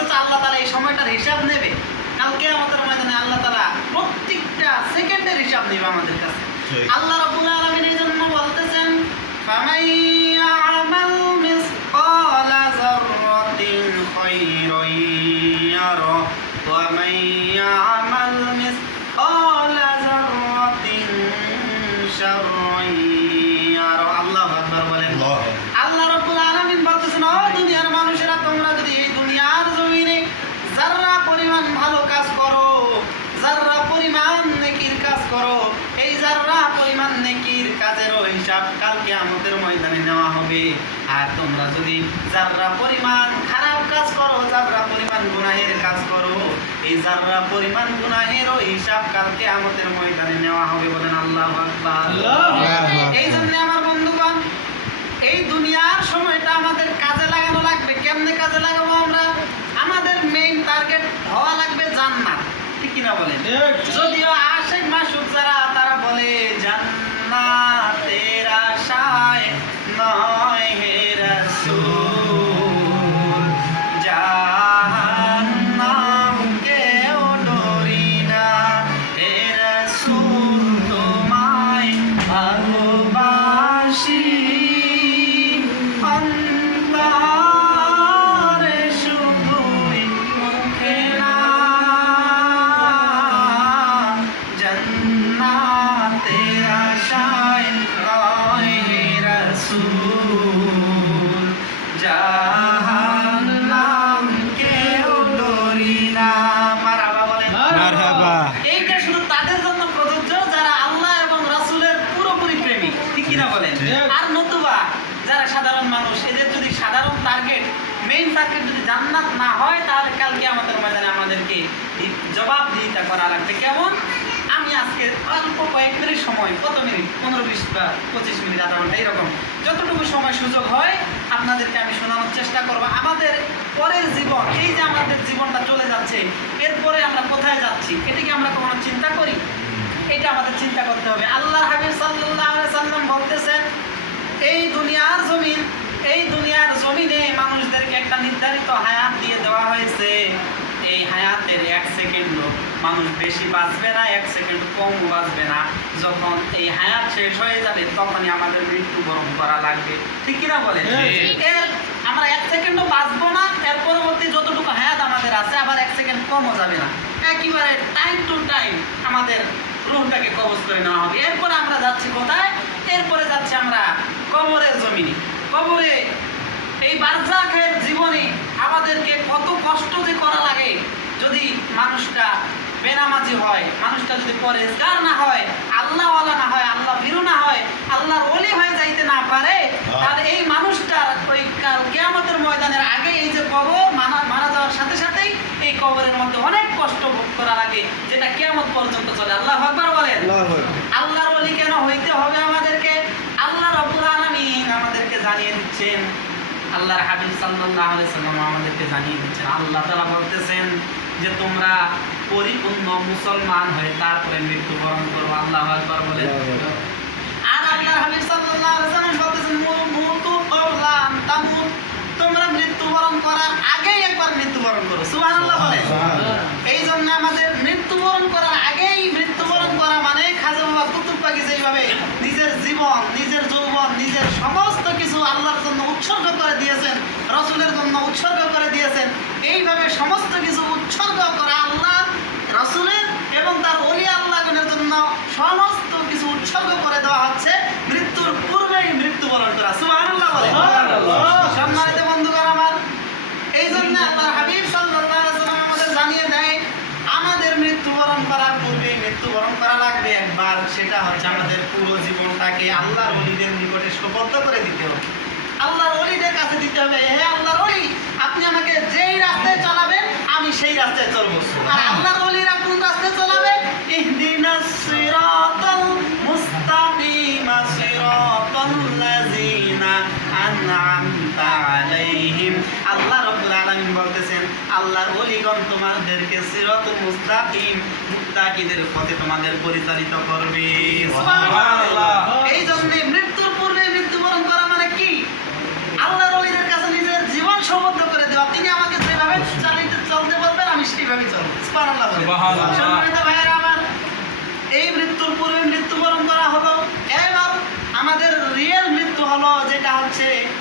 অথচ আল্লাহ তালা এই সময়টার হিসাব নেবে কালকে আমাদের ময়দানে আল্লাহ তালা প্রত্যেকটা সেকেন্ডের হিসাব নেবে আমাদের কাছে। আল্লাহ রাব্বুল আলমিন এই জন্য বলতেছেন ফামান ইয়ামাল মিসকালা যাররাতিন খায়রান ইয়ারা ওয়া মান ইয়ামাল মিসকালা যাররাতিন শাররান ইয়ারা আল্লাহু আকবার বলেন আল্লাহ আল্লাহ রাব্বুল আলামিন বলতেছেন ও দুনিয়ার মানুষেরা তোমরা যদি এই দুনিয়ার জমিনে যারা পরিমাণ ভালো কাজ করো যারা পরিমাণ নেকির কাজ করো এই যারা পরিমাণ নেকির কাজেরও হিসাব কালকে আমাদের ময়দানে নেওয়া হবে আর তোমরা যদি যারা পরিমাণ খারাপ কাজ করো যারা পরিমাণ গুনাহের কাজ করো এই যারা পরিমাণ গুনাহেরও হিসাব কালকে আমাদের ময়দানে নেওয়া হবে বলেন আল্লাহ আকবার। এই জন্য আমার বন্ধুগণ এই দুনিয়ার সময়টা আমাদের কাজে লাগানো লাগবে। কেমনে কাজে লাগাবো আমরা? আমাদের মেইন টার্গেট হওয়া লাগবে জান্নাত। ঠিক কিনা বলেন? যদিও টার্গেট যদি জান্নাত না হয়, তাহলে কালকে আমাদের ময়দানে আমাদেরকে জবাবদিহিতা করা লাগবে। কেমন? আমি আজকে অল্প কয়েক মিনিট সময়, কত মিনিট? পনেরো বিশ বা পঁচিশ মিনিট, আধা ঘণ্টা, এরকম। যতটুকু সময় সুযোগ হয়, আপনাদেরকে আমি শোনানোর চেষ্টা করব। আমাদের পরের জীবন, এই যে আমাদের জীবনটা চলে যাচ্ছে, এরপরে আমরা কোথায় যাচ্ছি, এটা কি আমরা কখনো চিন্তা করি? এটা আমাদের চিন্তা করতে হবে। আল্লাহ হাবিব আলাইহি সাল্লাম বলতেছেন, এই দুনিয়ার জমিন, এই দুনিয়ার জমিনে মানুষদেরকে একটা নির্ধারিত হায়াত দিয়ে দেওয়া হয়েছে এই হায়াতের এক সেকেন্ডও মানুষ বেশি বাঁচবে না এক সেকেন্ড কম বাঁচবে না। যখন এই হায়াত শেষ হয়ে যাবে তখনই আমাদের মৃত্যুবরণ করা লাগবে। ঠিক কিনা বলেন? ঠিক। এর আমরা এক সেকেন্ডও বাঁচবো না এর পরবর্তী যতটুকু হায়াত আমাদের আছে আবার এক সেকেন্ড কমও যাবে না। একেবারে টাইম টু টাইম আমাদের রুহটাকে কবজ করে নেওয়া হবে। এরপরে আমরা যাচ্ছি কোথায়? এরপরে যাচ্ছি আমরা কবরের জমিনে। কবরে এই বারজাখের জীবনে আমাদেরকে কত কষ্ট যে করা লাগে যদি মানুষটা বেনামাজি হয় মানুষটা যদি পরেজগার না হয় আল্লাহওয়ালা না হয় আল্লাহ ভীরু না হয় আল্লাহর ওলি হয়ে যাইতে না পারে তাহলে এই মানুষটার ওই কেয়ামতের ময়দানের আগে এই যে কবর মারা মারা যাওয়ার সাথে সাথেই এই কবরের মধ্যে অনেক কষ্ট ভোগ করা লাগে যেটা কেয়ামত পর্যন্ত চলে। আল্লাহ আকবার বলেন। আল্লাহর ওলি কেন হইতে হবে আমাদেরকে? আল্লাহ রব্বুল আলামিন আমাদেরকে জানিয়ে দিচ্ছেন। আল্লাহর হাবিব সাল্লাল্লাহু আলাইহি সাল্লাম আমাদেরকে জানিয়ে দিচ্ছেন। আল্লাহ তাআলা বলতেছেন যে তোমরা পরিপূর্ণ মুসলমান হয়ে তারপরে মৃত্যুবরণ করো আল্লাহু আকবার বলেন। আর আল্লাহর হাবিব সাল্লাল্লাহু আলাইহি সাল্লাম বলতেছেন মুতু ক্বাবলা তামুত তোমরা মৃত্যুবরণ করার আগেই একবার মৃত্যুবরণ করো। সুবহানাল্লাহ বলেন। এই জন্য আমাদের মৃত্যুবরণ করার আগেই মৃত্যুবরণ করা মানে খাজা বাবা কুতুব পাখি যেইভাবে নিজের জীবন নিজের যৌবন নিজের সমস্ত কিছু আল্লাহর জন্য উৎসর্গ করে দিয়েছেন রসুলের জন্য উৎসর্গ করে দিয়েছেন এইভাবে সমস্ত কিছু উৎসর্গ করা আল্লাহ রসুলের এবং তার অলি আল্লাহগণের জন্য সমস্ত কিছু উৎসর্গ করে দেওয়া হচ্ছে মৃত্যুর পূর্বেই মৃত্যুবরণ করা সুবহানাল্লাহ বলেন সুবহানাল্লাহ। সম্মানিত বন্ধুগণ আমার এই জন্য আল্লাহর হাবিব সাল্লাল্লাহু আলাইহি ওয়াসাল্লাম আমাদের জানিয়ে দেয় আমাদের মৃত্যুবরণ করার পূর্বে মৃত্যুবরণ করা লাগবে একবার সেটা হচ্ছে আমাদের পুরো জীবনটাকে আল্লাহর ওলিদের নিকটে সুবদ্ধ করে দিতে হবে। আল্লাহর ওলিদের কাছে দিতে হবে হে আল্লাহর ওলি আপনি আমাকে যেই রাস্তায় চালাবেন আমি সেই রাস্তায় চলবো। আর আল্লাহর ওলিরা কোন রাস্তায় চলাবে? ইহদিনাস সিরাতাল মুস্তাকিম সিরাতাল লাযিনা আনআমতা আলাইহিম। আল্লাহ রাব্বুল আলামিন বলতেছেন আল্লাহর ওলিগণ তোমাদেরকে সিরাতুল মুস্তাকিম তাগিদের পথে তোমাদের পরিচালিত করবে। এই জন্য মৃত্যুর পূর্বে মৃত্যুবরণ করা মানে কি? আল্লাহ ওলিদের কাছে নিজের জীবন সমর্থ করে দেওয়া। তিনি আমাকে যেভাবে চালিতে চলতে বলবেন আমি সেভাবেই চলবো।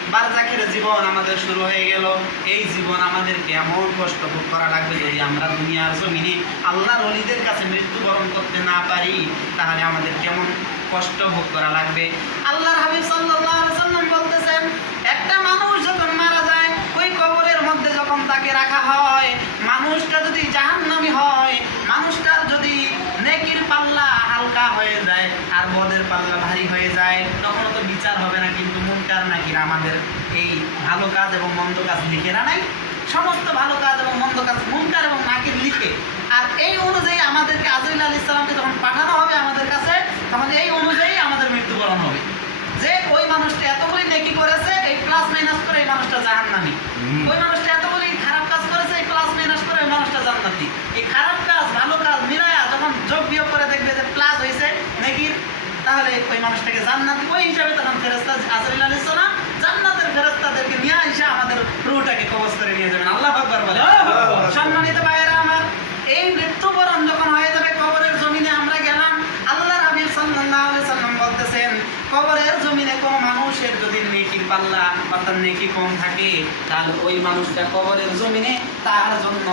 হচ্ছে বারজাখের জীবন আমাদের শুরু হয়ে গেল। এই জীবন আমাদেরকে এমন কষ্ট ভোগ করা লাগবে যদি আমরা দুনিয়ার জমিনে আল্লাহর অলিদের কাছে মৃত্যুবরণ করতে না পারি, তাহলে আমাদের কেমন কষ্ট ভোগ করা লাগবে? আল্লাহর হাবিব সাল্লাল্লাহু আলাইহি সাল্লাম বলতেছেন একটা মানুষ যখন মারা যায় ওই কবরের মধ্যে যখন তাকে রাখা হয় মানুষটা যদি জাহান্নামী হয় মানুষটার যদি নেকির পাল্লা হালকা হয়ে যায় আর বদের পাল্লা ভারী হয়ে যায় তখন তো বিচার হবে না কিন্তু মুনকার নাকির আমাদের এই ভালো কাজ এবং মন্দ কাজ লিখে না নাই? সমস্ত ভালো কাজ এবং মন্দ কাজ মুনকার এবং নাকির লিখে। আর এই অনুযায়ী আমাদেরকে আজরিল আলী ইসলামকে যখন পাঠানো হবে আমাদের কাছে তখন এই অনুযায়ী আমাদের মৃত্যুবরণ হবে। যে ওই মানুষটা এতগুলি নেকি করেছে এই প্লাস মাইনাস করে এই মানুষটা জাহান্নামী। হুম। ওই মানুষটা এতগুলি খারাপ কাজ করেছে এই প্লাস মাইনাস করে ওই মানুষটা জান্নাতি। এই খারাপ কাজ ভালো কাজ মিলায়া যখন যোগ বিয়োগ করে দেখবে যে প্লাস হয়েছে নেকির তাহলে ওই মানুষটাকে জান্নাতি। ওই হিসাবে তখন ফেরেস্তা আজরিল আলী আমাদের রুটাকে কবজ করে নিয়ে যাবেন। আল্লাহ আকবার বলে সম্মানিত ভাইয়েরা আমার এই মৃত্যুবরণ যখন হয়ে যাবে কবরের জমিনে আমরা গেলাম। আল্লাহ হাবিব সাল্লাল্লাহু আলাইহি সাল্লাম বলতেছেন কবরের জমিনে কোনো মানুষের যদি নেকির পাল্লা অর্থাৎ নেকি কম থাকে তাহলে ওই মানুষটা কবরের জমিনে তার জন্য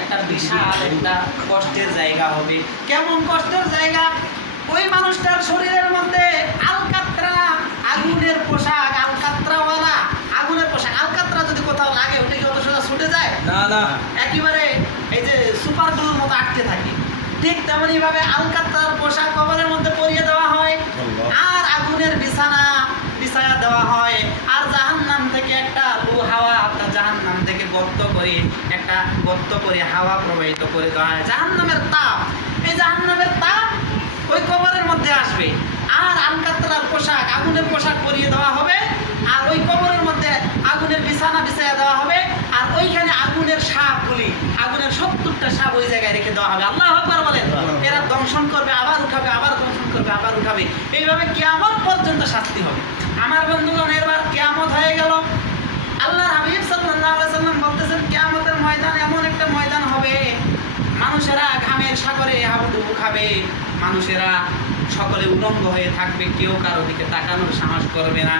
একটা বিশাল একটা কষ্টের জায়গা হবে। কেমন কষ্টের জায়গা? ওই মানুষটার শরীরের মধ্যে আলকাত্রা আগুনের পোশাক আলকাত্রাওয়ালা আগুনের পোশাক আলকাত্রা যদি কোথাও লাগে ওটা কি অত সোজা ছুটে যায়? না না। একেবারে এই যে সুপার গ্লুর মতো আটকে থাকে। ঠিক তেমনি ভাবে আলকাত্তার পোশাক কবরের মধ্যে পরিয়ে দেওয়া হয়। আর আগুনের বিছানা বিছায়া দেওয়া হয়। আর জাহান্নাম থেকে একটা লু হাওয়া আপনার জাহান্নাম থেকে গর্ত করে একটা গর্ত করে হাওয়া প্রবাহিত করে দেওয়া হয়। জাহান্নামের তাপ এই জাহান্নামের তাপ ওই কবরের মধ্যে আসবে। আর আলকাত্রার পোশাক আগুনের পোশাক পরিয়ে দেওয়া হবে আর ওই কবরের মধ্যে আগুনের বিছানা বিছাইয়া দেওয়া হবে আর ওইখানে আগুনের সাপগুলি আগুনের সত্তরটা সাপ ওই জায়গায় রেখে দেওয়া হবে। আল্লাহ আকবার বলেন এরা দংশন করবে আবার উঠাবে আবার দংশন করবে আবার উঠাবে। এইভাবে কেয়ামত পর্যন্ত শাস্তি হবে। আমার বন্ধুগণ এবার কেয়ামত হয়ে গেল। আল্লাহ হাবিব সাল্লাল্লাহু সাল্লাম বলতেছেন কিয়ামতের ময়দান এমন একটা ময়দান হবে মানুষেরা ঘামের সাগরে হাবুডুবু খাবে মানুষেরা সকলে উলঙ্গ হয়ে থাকবে কেউ কারও দিকে তাকানোর সাহস করবে না।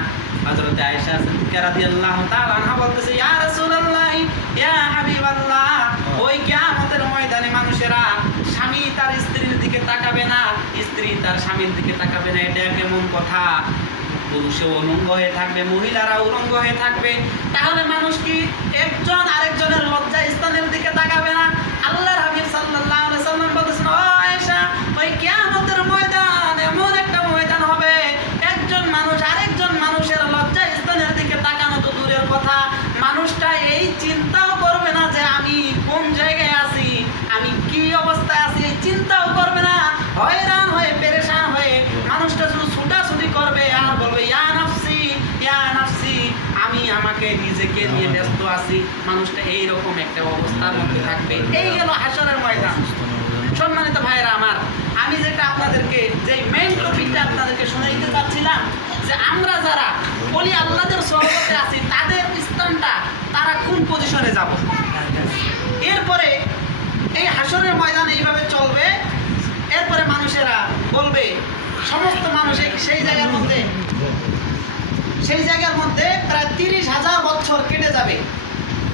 হযরত আয়েশা সিদ্দিকা রাদিয়াল্লাহু তাআলা আনহা বলতেছে ইয়া রাসূলুল্লাহ ইয়া হাবিবাল্লাহ ওই কিয়ামতের ময়দানে মানুষেরা স্বামী তার স্ত্রীর দিকে তাকাবে না স্ত্রী তার স্বামীর দিকে তাকাবে না এটা কেমন কথা? পুরুষে উলঙ্গ হয়ে থাকবে মহিলারা উলঙ্গ হয়ে থাকবে। তাহলে মানুষ কি একজন আরেকজনের লজ্জা স্থানের দিকে তাকাবে না? আল্লাহর হাবিব সাল্লাল্লাহু আলাইহি সাল্লাম বলেছেন ও আয়েশা ওই কিয়ামতের নিজেকে নিয়ে ব্যস্ত আছি, মানুষটা এইরকম একটা অবস্থার মধ্যে থাকবে। এই গেল হাসরের ময়দান। সম্মানিত ভাইয়েরা আমার, আমি যেটা আপনাদেরকে, যে মেইন টপিকটা আপনাদেরকে শোনাইতে চাচ্ছিলাম, যে আমরা যারা বলি আল্লাহদের সহবতে আছি, তাদের স্থানটা তারা কোন পজিশনে যাব? এরপরে এই হাসরের ময়দান এইভাবে চলবে, এরপরে মানুষেরা বলবে, সমস্ত মানুষ সেই জায়গার মধ্যে সেই জায়গার মধ্যে প্রায় তিরিশ হাজার বছর কেটে যাবে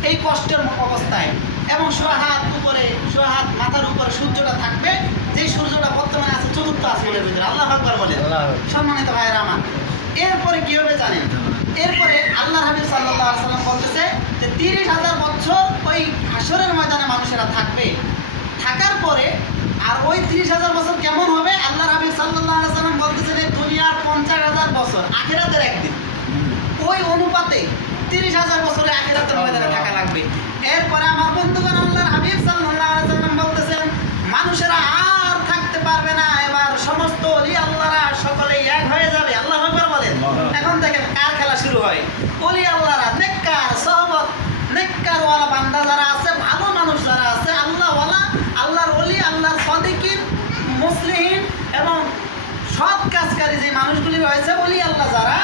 এই কষ্টের অবস্থায়। এবং সোহাত উপরে সোহাত মাথার উপরে সূর্যটা থাকবে যে সূর্যটা বর্তমানে আছে চতুর্থ আসমানের ভিতরে। আল্লাহ আকবর বলে সম্মানিত ভাইয়েরা আমার এরপরে কি হবে জানেন? এরপরে আল্লাহ হাবিব সাল্লাহ সাল্লাম বলতেছে যে তিরিশ হাজার বছর ওই হাসরের ময়দানে মানুষেরা থাকবে। থাকার পরে আর ওই তিরিশ হাজার বছর কেমন হবে? আল্লাহ হাবিব সাল্লাহ ওই অনুপাতে তিরিশ হাজার বছরে আখেরাতের ময়দানে থাকা লাগবে। এরপরে আমার বন্ধুগণ আল্লাহর হাবিব সাল্লাল্লাহু আলাইহি সাল্লাম বলতেছেন মানুষেরা আর থাকতে পারবে না এবার সমস্ত অলি আল্লাহরা সকলে এক হয়ে যাবে। আল্লাহ আকবার বলেন। এখন দেখেন কার খেলা শুরু হয়? অলি আল্লাহরা নেককার সহবত নেককার ওয়ালা বান্দা যারা আছে ভালো মানুষ যারা আছে আল্লাহ ওয়ালা আল্লাহর অলি আল্লাহর সদিকিন মুসলিম এবং সৎ কাজকারী যে মানুষগুলি রয়েছে অলি আল্লাহ যারা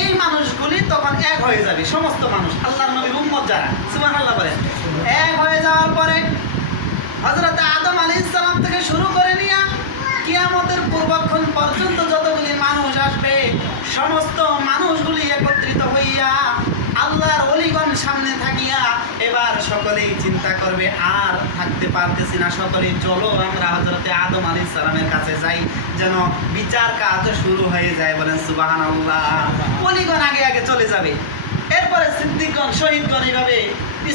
এই মানুষগুলি তখন এক হয়ে যাবে, সমস্ত মানুষ। আল্লাহর নবীর উম্মত যারা সুমান আল্লাহ বলে এক হয়ে যাওয়ার পরে হজরত আদম আলী ইসলাম থেকে শুরু করে নিয়া কিয়ামতের পূর্বক্ষণ পর্যন্ত যতগুলি মানুষ আসবে, সমস্ত মানুষগুলি একত্রিত হইয়া আল্লাহর অলিগণ সামনে থাকিয়া এবার সকলেই চিন্তা করবে, আর থাকতে পারতেছি না, সকলেই, চলো আমরা হজরতে আদম আলী ইসলামের কাছে যাই। যেন বিচার কাজ শুরু হয়ে যায় বলেন সুবাহান আল্লাহ অলিগণ আগে আগে চলে যাবে। এরপরে সিদ্দিকগণ শহীদগণ এইভাবে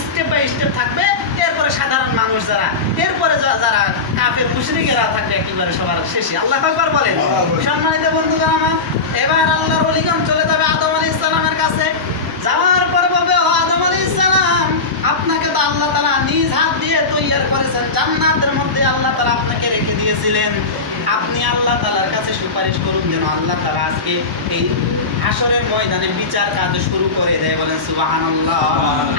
স্টেপ বাই স্টেপ থাকবে। এরপরে সাধারণ মানুষ যারা এরপরে যারা কাফের মুশরিকেরা থাকবে একেবারে সবার শেষে। আল্লাহ আকবার বলেন। সম্মানিত বন্ধুগণ আমার এবার আল্লাহর অলিগণ চলে যাবে আদম আলী ইসলামের কাছে। যাওয়ার পরে বলবে ও আদম আলী ইসলাম আপনাকে তো আল্লাহ তালা নিজ হাত দিয়ে তৈয়ার করেছেন। জান্নাতের মধ্যে আল্লাহ তালা আপনাকে রেখে দিয়েছিলেন। আপনি আল্লাহ তালার কাছে সুপারিশ করুন যেন আল্লাহ তালা আজকে এই হাসরের ময়দানে বিচার কাজ শুরু করে দেয় বলেন সুবাহান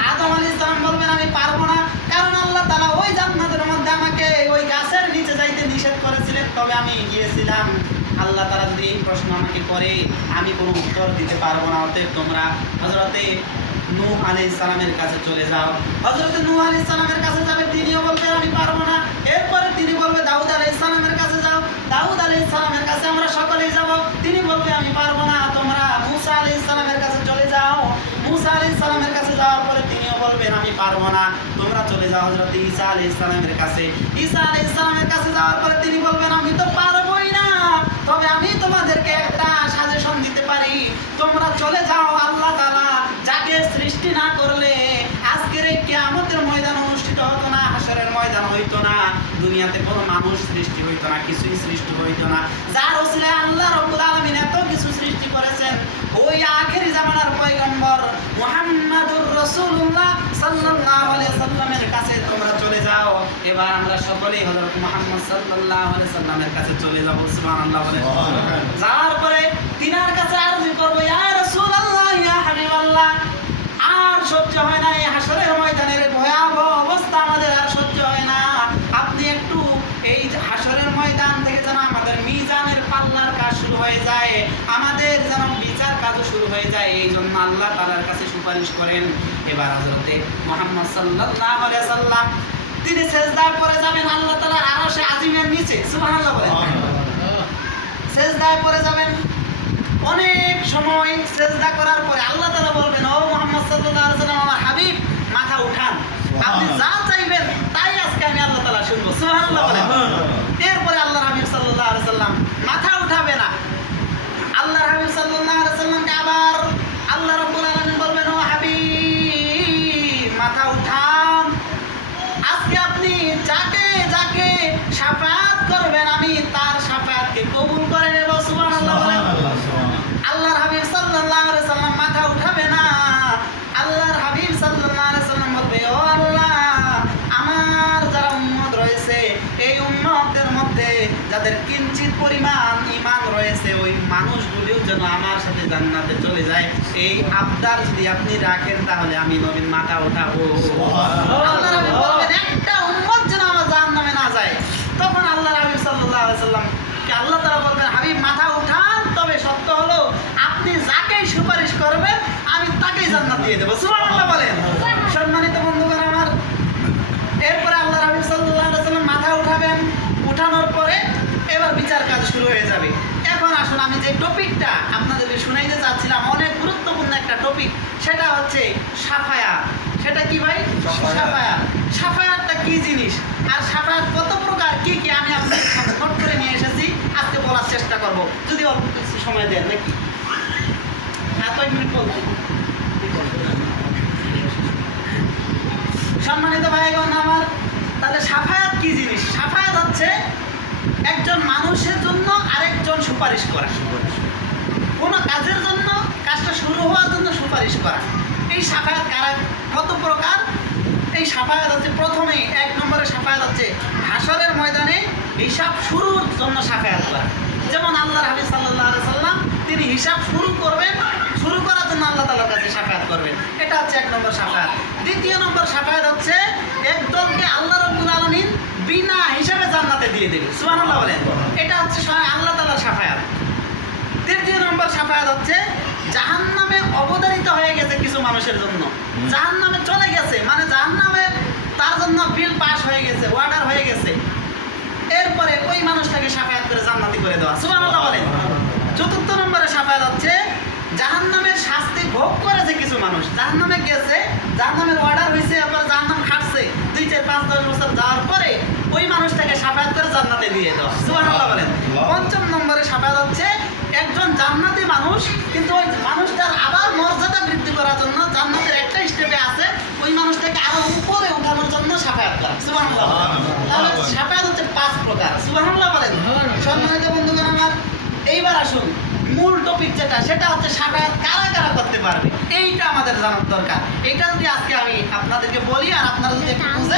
আদম আলী ইসলাম বলবেন আমি পারব না কারণ আল্লাহ তালা ওই জান্নাতের মধ্যে আমাকে ওই গাছের নিচে যাইতে নিষেধ করেছিলেন। তবে আমি গিয়েছিলাম। আল্লাহ তারা যদি এই প্রশ্ন আমাকে করে আমি কোনো উত্তর দিতে পারব না। অতএব তোমরা হজরতে নূহ আলী ইসলামের কাছে চলে যাও। হজরতে নূহ আলী ইসলামের কাছে যাবে তিনিও বলবেন আমি পারব না। এরপরে তিনি বলবে দাউদ আলী ইসলামের কাছে যাও। পারব না। তোমরা চলে যাও হজরত ঈসা আলী ইসলামের কাছে। ঈসা আলী ইসলামের কাছে যাওয়ার পরে তিনি বলবেন, আমি তো পারবোই না। তবে আমি তোমাদেরকে একটা সাজেশন দিতে পারি। তোমরা চলে যাও আল্লাহ তাআলা যাকে সৃষ্টি না করলে আজকের এই কিয়ামতের ময়দান অনুষ্ঠিত হতো না, হাসরের ময়দান হইতো না। দুনিয়াতে কোনো মানুষ সৃষ্টি হইতো না, কিছুই সৃষ্টি হইতো না। যার ওসিলায় আল্লাহ রব্বুল আলামিন এত কিছু সৃষ্টি করেছেন, ওই আখেরি জামানার পয়গম্বর মুহাম্মাদুর রাসূলুল্লাহ সাল্লাল্লাহু আলাইহি সাল্লামের কাছে তোমরা চলে যাও। এবার আমরা সকলেই হযরত মুহাম্মদ আলাইহি সাল্লামের কাছে চলে যাব, সুবহানাল্লাহ বলে যাওয়ার পরে তিনার কাছে আরজি করব, ইয়া রাসূলুল্লাহ, ইয়া হাবিবাল্লাহ, আর সহ্য হয় না, এই হাসরের ময়দানের ভয়াবহ অবস্থা আমাদের আর সহ্য হয় না। আপনি একটু এই হাসরের ময়দান থেকে যেন আমাদের মিজানের পাল্লার কাজ শুরু হয়ে যায়, আমাদের যেন বিচার কাজও শুরু হয়ে যায় এই জন্য আল্লাহ তালার কাছে সুপারিশ করেন। এবার হজরতে মোহাম্মদ সাল্লাল্লাহু আলাইহি সাল্লাম তিনি সেজদায় পরে যাবেন আল্লাহ তাআলার আরশে আজিমের নিচে। সুবহানাল্লাহ বলেন। সেজদায় পড়ে যাবেন। অনেক সময় সেজদা করার পরে আল্লাহ তাআলা বলবেন ও মুহাম্মদ সাল্লাল্লাহু আলাইহি সাল্লাম আমার হাবিব মাথা উঠান। আপনি যা চাইবেন তাই আজকে আমি আল্লাহ তাআলা শুনব। সুবহানাল্লাহ বলেন এরপরে আল্লাহর হাবিব সাল্লাল্লাহু আলাইহি সাল্লাম মাথা উঠাবে না আল্লাহর হাবিব সাল্লাল্লাহু আলাইহি সাল্লামকে আবার আল্লাহ রাব্বুল আলামিন বলবেন ও হাবিব মাথা উঠান আজকে আপনি যাকে যাকে সাফায়াত করবেন আমি তার সাফায়াতকে কবুল করে নেব সুবহানাল্লাহ আল্লাহর হাবিব সাল্লাল্লাহু আলাইহি সাল্লাম মাথা উঠাবে না। আল্লাহর হাবিব সাল্লাল্লাহু আলাইহি সাল্লাম বলবে ও আল্লাহ আমার যারা উম্মত রয়েছে এই উম্মতের মধ্যে যাদের কিঞ্চিত পরিমাণ ঈমান রয়েছে ওই মানুষগুলিও যেন আমার সাথে জান্নাতে চলে যায়। এই আবদার যদি আপনি রাখেন তাহলে আমি নবীন মাথা হাবিব বলবেন একটা উম্মত যেন আমার জাহান্নামে না যায়। তখন আল্লাহর হাবিব সাল্লাল্লাহু আলাইহি সাল্লাম কে আল্লাহ তাআলা বলবেন হাবিব মাথা উঠান তবে সত্য হলো আপনি যাকেই সুপারিশ করবেন আমি তাকেই জান্নাত দিয়ে দেবো। সুবহানাল্লাহ বলেন। সম্মানিত বন্ধুগণ আমার এরপরে আল্লাহ হাবিব সাল্লাল্লাহু সাল্লাম মাথা উঠাবেন। উঠানোর পরে এবার বিচার কাজ শুরু হয়ে যাবে। এখন আসুন আমি যে টপিকটা আপনাদেরকে শুনাইতে চাচ্ছিলাম অনেক গুরুত্বপূর্ণ একটা টপিক সেটা হচ্ছে সাফায়া। সেটা কি ভাই? সাফায়াত। সাফায়াত সাফায়াতটা কি জিনিস আর সাফায়াত কত প্রকার কি কি আমি আপনাদের সামনে নোট করে নিয়ে এসেছি আজকে বলার চেষ্টা করব যদি অল্প কিছু সময় দেন নাকি? এতই মিনিট বলতে সম্মানিত ভাইগণ, আমার তাহলে সাফায়াত কি জিনিস? সাফায়াত হচ্ছে একজন মানুষের জন্য আরেকজন সুপারিশ করা। কোনো কাজের জন্য কাজটা শুরু হওয়ার জন্য সুপারিশ করা। এই সাফায়াত কারা কত প্রকার? এই সাফায়াত হচ্ছে প্রথমে এক নম্বরে সাফায়াত হচ্ছে হাসরের ময়দানে হিসাব শুরুর জন্য সাফায়াত করা। যেমন আল্লাহর হাবিব আলাইহি সাল্লাম, তিনি হিসাব শুরু করবেন, শুরু করার জন্য আল্লাহ তাআলার কাছে সাফায়াত করবেন। এটা হচ্ছে এক নম্বর সাফায়াত। দ্বিতীয় নম্বর সাফায়াত হচ্ছে একদলকে আল্লাহ রাব্বুল আলামিন বিনা হিসাবে জান্নাতে দিয়ে দেবে। সুবহানাল্লাহ বলেন। এটা হচ্ছে স্বয়ং আল্লাহ তাআলার সাফায়াত। তৃতীয় নম্বর সাফায়াত হচ্ছে জাহান নামে অবদারিত হয়ে গেছে কিছু মানুষের জন্য। জাহান নামে চলে গেছে মানে জাহান নামে তার জন্য বিল পাস হয়ে গেছে অর্ডার হয়ে গেছে। এরপরে ওই মানুষটাকে সাফায়াত করে জান্নাতি করে দেওয়া। সুবহানাল্লাহ বলেন। চতুর্থ নম্বরে সাফায়াত হচ্ছে জাহান্নামের শাস্তি ভোগ করেছে কিছু মানুষ জাহান্নামে গেছে জাহান্নামের অর্ডার হয়েছে আবার জাহান্নাম খাটছে দুই চার পাঁচ দশ বছর যাওয়ার পরে ওই মানুষটাকে সাফায়াত করে জান্নাতে দিয়ে দেওয়া। সুবহানাল্লাহ বলেন। পঞ্চম নম্বরে সাফায়াত হচ্ছে একজন জান্নাতি মানুষ কিন্তু ওই মানুষটার আবার মর্যাদা বৃদ্ধি করার জন্য জান্নাতের একটা স্টেপে আছে ওই মানুষটাকে আরও উপরে ওঠানোর জন্য সাফায়াত করা। তাহলে সাফায়াত হচ্ছে পাঁচ প্রকার। সুবহানাল্লাহ বলেন। সম্মানিত বন্ধুগণ আমার এইবার আসুন মূল টপিক যেটা সেটা হচ্ছে সাফায়াত কারা কারা করতে পারবে? এইটা আমাদের জানার দরকার। এইটা যদি আজকে আমি আপনাদেরকে বলি আর আপনারা যদি একটু বুঝে